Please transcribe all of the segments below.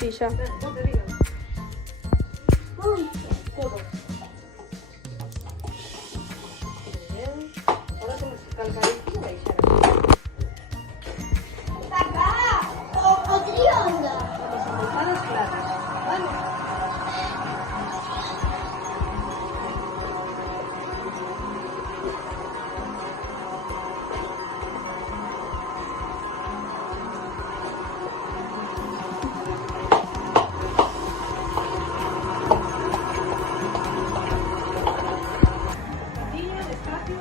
Sí, ya. No te digo. Todo. Muy bien. Ahora tenemos que calcar esto y deixar aquí. Papá, otra onda. Las envoltadas claras, ¿vale? Despacio.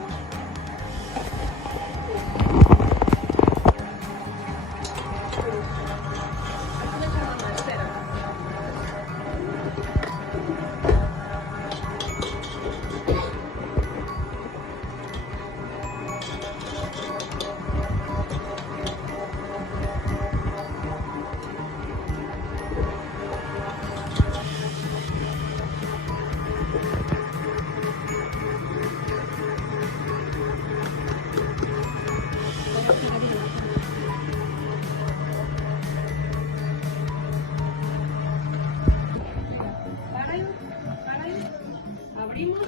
Abrimos.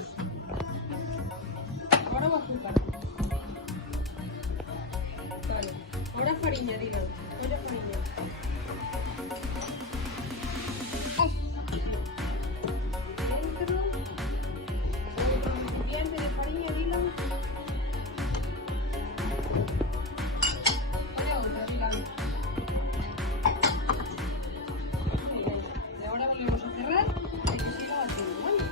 Ahora va azúcar. Vale. Ahora farina, Dylan. Oye, farina. Dentro. Bien, de farina, Dylan. Vale, otra, Dylan. Muy bien. Y ahora volvemos a cerrar y que siga batiendo, ¿vale?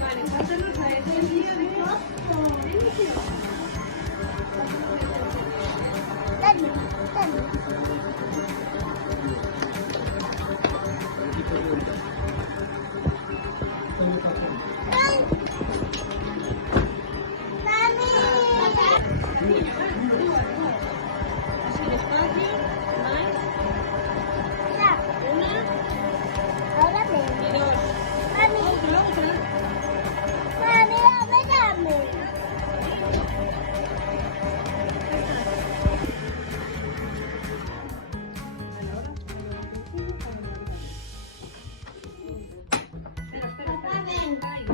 Vale, cuéntanos la esencia de Dale, dale. así despacio, más, una Ahora y ven. dos. Mami, Otra. mami, dame. Espera. Ven. Ay.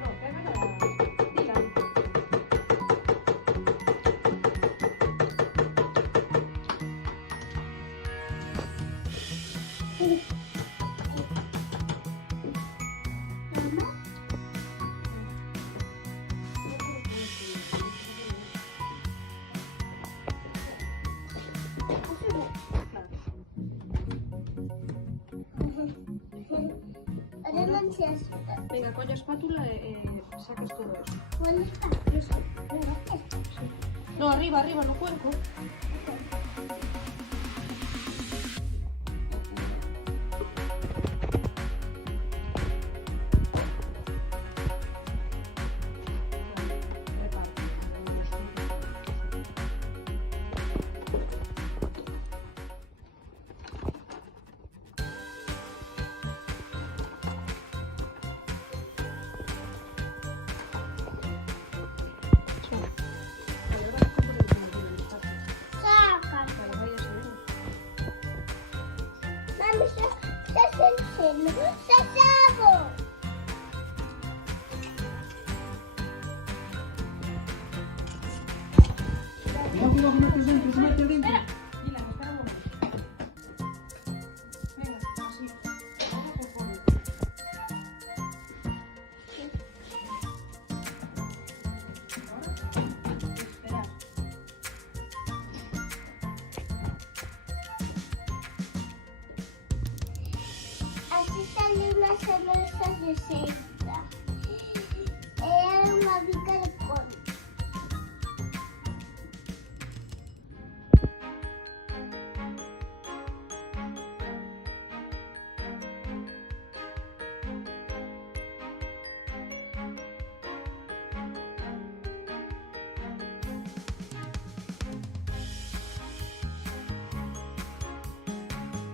No, pégala. Dylan. Gracias. Venga, con la espátula sacas todo eso. ¿Cuál es? No, arriba, no cuerpo. Saca. Mami, se salvo. Cuidado, cuidado, que metes dentro, que metes dentro. Dylan, espera un momento. Venga, así. Vamos por favor. Ahora, esperar. Así salió una cerveza de secta. Era una bica de concha.